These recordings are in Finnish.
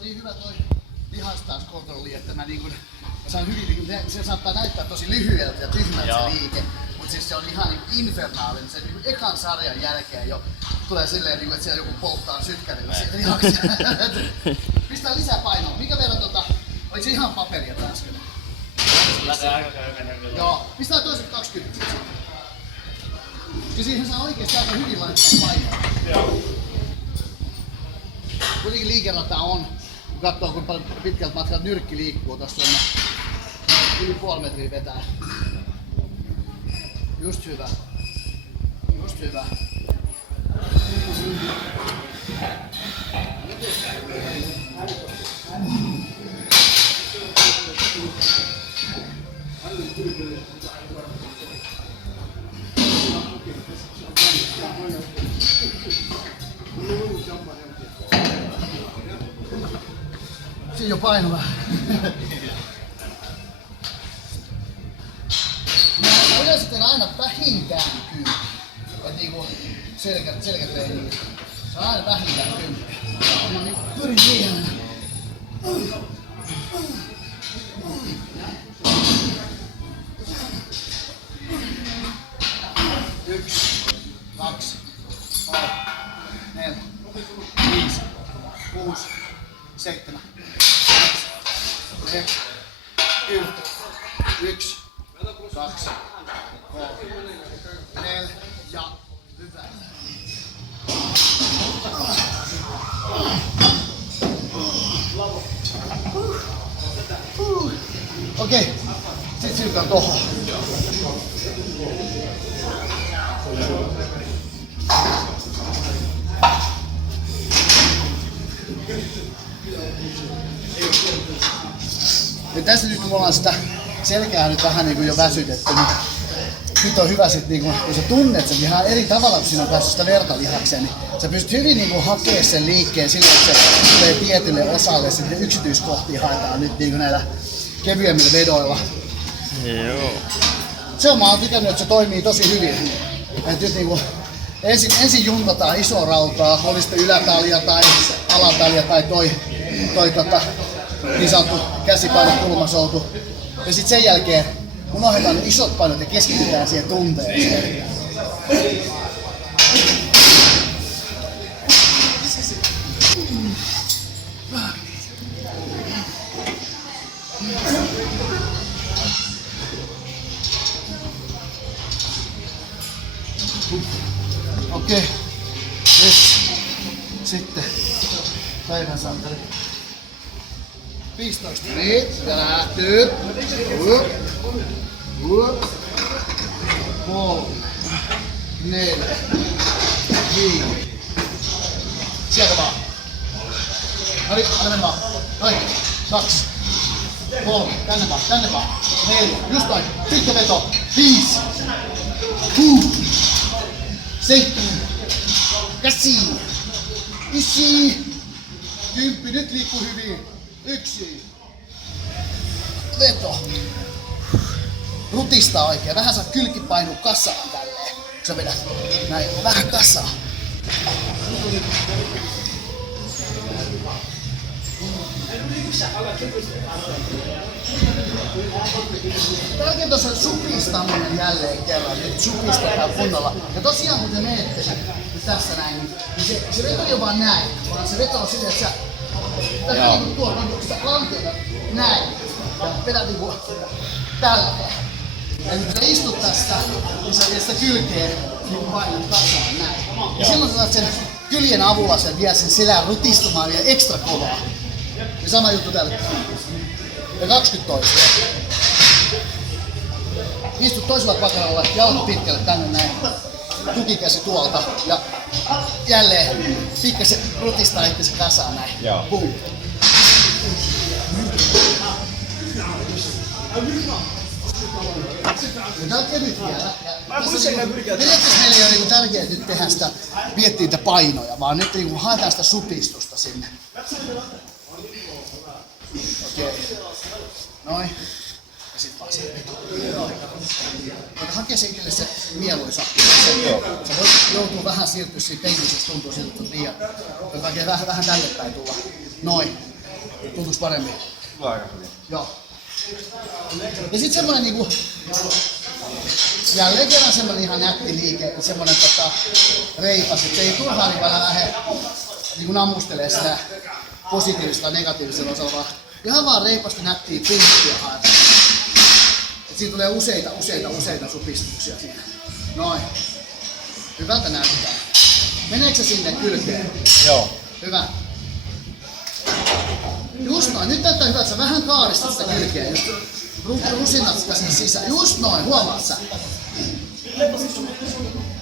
on niin hyvä toi lihastaskontrolli, että mä saan hyvin, se saattaa näyttää tosi lyhyeltä ja tyhmältä se liike, mutta siis se on ihan infernaalinen. Se ekan sarjan jälkeen jo tulee silleen, että siellä joku polttaa sytkärillä siitä lihaksia. Pistää lisää painoa. Mikä verran oliko se ihan paperia äsken? Joo, pistää toiset 20. Ja siihen saa oikeesti aika hyvin laittaa painoa. Kuitenkin liikerata on, kun katsoo kuinka pitkältä matkalta nyrkki liikkuu, tossa on yli puoli metriä vetää. Just hyvä. Just hyvä. Siinä on paino vähän. Mä yleensä teen aina vähintään 10. Et niinku selkätreeniä. Se on aina vähintään 10. Mä niinku pyrin siihen. 1, 2, 3, 4, 5, 6, 7, 8, 9, 1, 2, 3, 4 ja hyvä. Okei, sit siirrytään tohon. Ja tässä nyt kun ollaan sitä selkää nyt vähän niin kuin jo väsytetty, niin nyt on hyvä sit, niin kun sä tunnet sen ihan eri tavalla, kun siinä on päässyt sitä verta lihakseen, niin sä pystyt hyvin niin kuin hakemaan sen liikkeen sillä, että se tulee tietylle osalle, sitten yksityiskohtia haetaan nyt niin kuin näillä kevyemmillä vedoilla. Joo. Se on mä oon tykännyt, että se toimii tosi hyvin. Et nyt niin kuin ensin juntataan isoa rautaa, oli sitten ylätalja tai alatalja tai toi niin sanottu käsipaino kulmasoutu. Ja sitten sen jälkeen unohdetaan ne isot painot ja keskitytään siihen tunteeseen. Okei. Sitten päivän santeri. 15 ja lähtyy. 3, 4, 5. Sieltä vaan. Noniin, anna mennä vaan. Noin. 2, 3, tänne vaan. 4, just noin. Pitkä veto. 5, 6, 7, 8, 9, 10. Nyt liikkuu hyvin. 1. Veto. Rutista oikein. Vähän saa kylki painua kasaan tälleen. Kun sä vedät näin. Vähän kasaan. Tärkein tuossa supistaminen jälleen kerran. Nyt supistetaan kunnolla. Ja tosiaan kun te menette tässä näin, niin se veto ei ole vaan näin. Vaan se veto on silleen, että sä niin tuolla lanteella näin. Ja vedät niinku tälleen. Ja kun sä istut tästä, niin sä viet sitä kylkeen niin painat kasaan näin. Ja silloin sä saat sen kyljen avulla sen vie sen selän rutistumaan vielä ekstra kovaa. Ja sama juttu tällä. Ja 20 toistua. Istut toisella pakaralla, jalka pitkälle tänne näin. Tukikäsi tuolta. Ja jälleen pikkasen rutistaa itsensä kasaan näin. Boom. Tää on kevyt vielä. Periaatteessa meillä ei ole niinku tärkeää nyt tehdä sitä, miettiä niitä painoja, vaan nyt niinku haetaan sitä supistusta sinne. Okei. Noin. Ja sit vaan se veto. Voit hakea se itselle se mieluisa. Sä voit joutua vähän siirtyä siitä penkisestä, tuntuu siltä, että liian. Voit hakea vähän tälle päin tulla. Noin. Tuntuuko paremmin? Aika hyvin. Joo. Ja sit semmonen niinku... Jälleen kerran semmonen ihan nätti liike, semmonen reipas, et se ei turhaan niin vähän lähde niinku nammustelee sitä positiivista ja negatiivisella osalla, vaan ihan vaan reipasti nättiä pinkkiä haetaan. Et siitä tulee useita supistuksia siinä. Noin. Hyvältä näyttää. Meneekö se sinne kylkeen? Joo. Hyvä. Just noin. Nyt näyttää hyvältä, sä vähän kaaristat sitä kylkeä. Just rusinat sitä sinne sisään. Just noin, huomaat sä.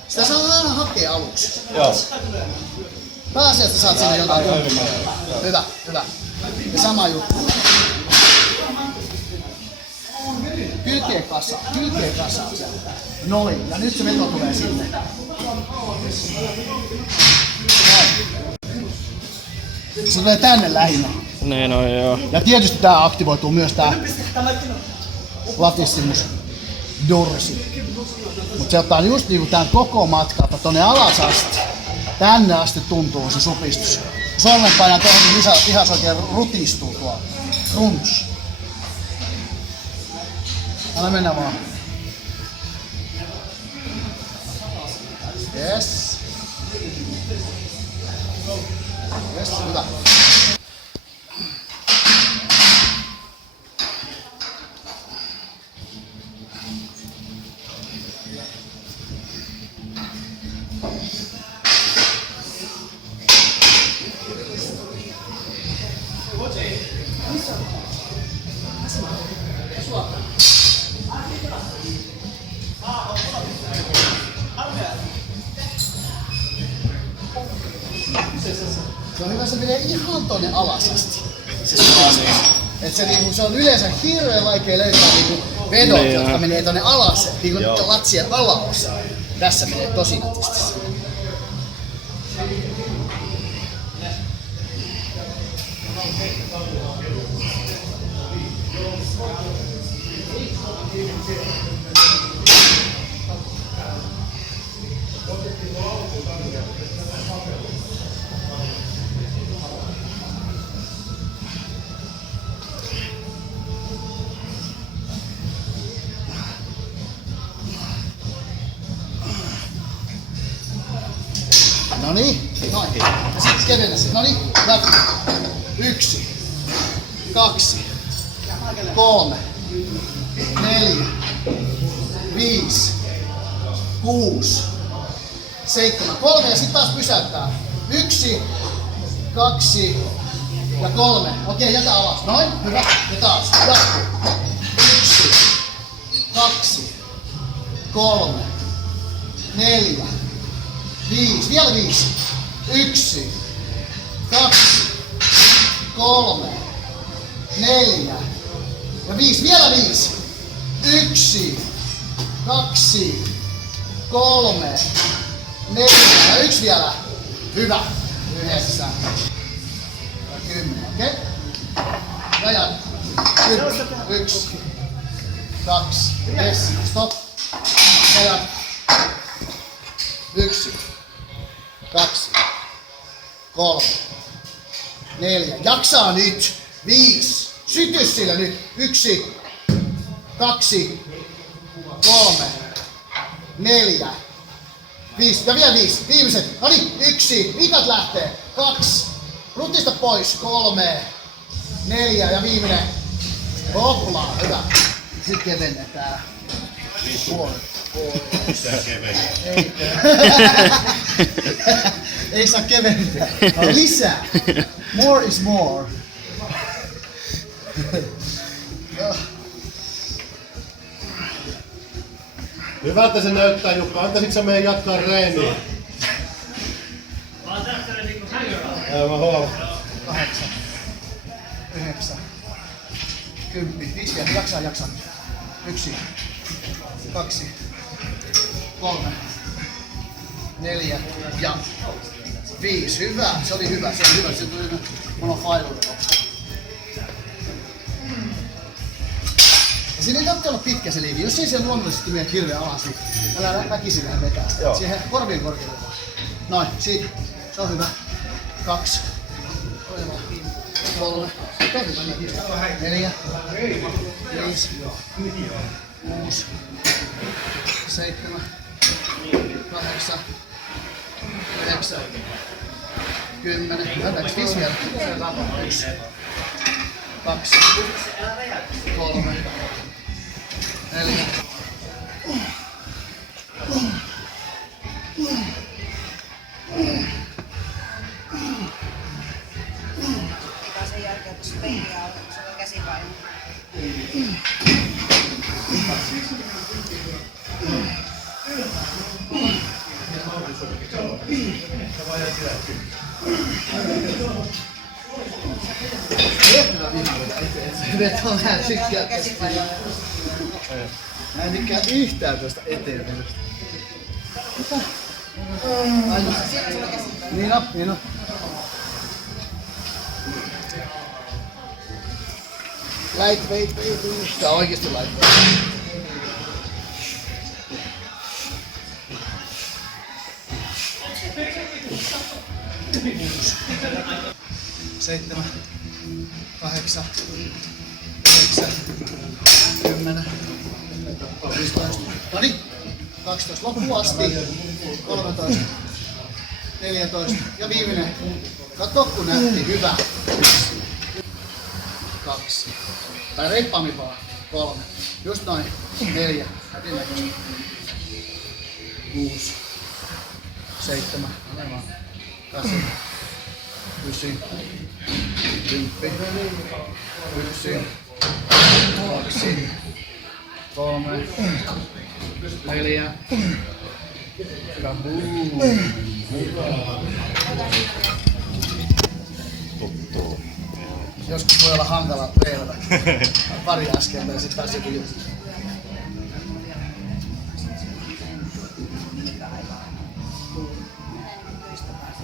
Sitä saa aina hakea aluksi. Joo. Pääasiassa saat sinne jotain. Hyvä. Ja sama juttu. Kylkeen kasaan sieltä. Noin. Ja nyt se veto tulee sinne. Se tulee tänne lähinnä. Niin on joo. Ja tietysti tää aktivoituu myös tää latissimus dorsi. Mut se ottaa just niinku tän koko matkalta tonne alas asti. Tänne asti tuntuu se supistus. Sormet painaa tohon, niin lihas oikein rutistuu tuolla. Crunch. Anna mennä vaan. Yes. Yes, hyvä. Se on hyvä, se menee ihan tonne alas asti. Et se on yleensä hirveän vaikea löytää vedot, niin, jotka menee tonne alas, Joo. latsien alaosaan. Tässä menee tosi nätisti. Noniin, noin. Ja sit kevennä sit. Noniin, jatka. 1, 2, 3, 4, 5, 6, 7, 3 ja sit taas pysäyttää. 1, 2 ja 3. Okei, jätä alas. Noin, hyvä. Ja taas, jatkuu. 1, 2, 3, 4, 5, vielä 5. 1, 2, 3, 4 ja 5, vielä 5. 1, 2, 3, 4 ja 1 vielä. Hyvä. Yhdessä. 10, okei? Ja jatka. 1, 2, yes, stop. Ja jatka. 1, 2, 3, 4. Jaksaa nyt. 5. Syty sillä nyt. 1, 2, 3, 4, 5. Ja vielä 5. Viimeiset. No niin. 1. Vikat lähtee. 2. Rutista pois. 3, 4 ja viimeinen. Hoppla. Hyvä. Sitten kevennetään. Puoli. Ei saa keventää. No, lisää. More is more. Hyvältä se näyttää, Jukka. Antaisitko sä meidän jatkaa reeniä? Aivan huomaa. 8, 9, 10, 5 vielä. Jaksaa. 1, 2, 3, 4 ja 5. Hyvä, se oli hyvä. Se tuli monofailuudella. Ja siinä ei tarvitse olla pitkä se liike. Jos ei siellä luonnollisesti mene hirveän alas, niin älä väkisin vähän vetää sitä. Siihen korvien korkeudelle vaan. Noin, siitä. Se on hyvä. 2. 3, 4, 5, 6, 7, 8, 9, 10. Näytääks 5 vielä? 1, 2, 3, 4. Sen jälkeen, kun se peiliä on, se on käsipaino. Vetoo vähän tykkää. Mä en tykkää yhtään tuosta eteenpäin. Niin on, niin on. Lightweight, baby. Tää on oikeesti lightweight. Seitsemän, 8, 9, 10, 15. Noniin. 12 loppuun asti. 13, 14 ja viimeinen. Katso kun näytti. Hyvä. 2. Tai reippaammin vaan. 3. Just noin. 4. Hätin näköistä. 6. 7. 8. 9. 10. 1. 2. 3. 4. Kaboom. Tuttuu. Joskus voi olla hankala treilata. Pari askelta ja sit taas joku juttu.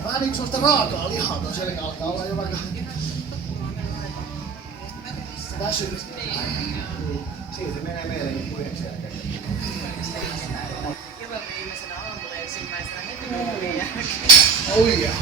Vähän niinku semmoista raakaa lihaa tuon selkä alkaa olla jo vaikka väsynyt. Siitä menee meillekin puheeksi jälkeen. Jopa viimeisenä aamulla ensimmäisenä heti muuvin jälkeen. Oh yeah.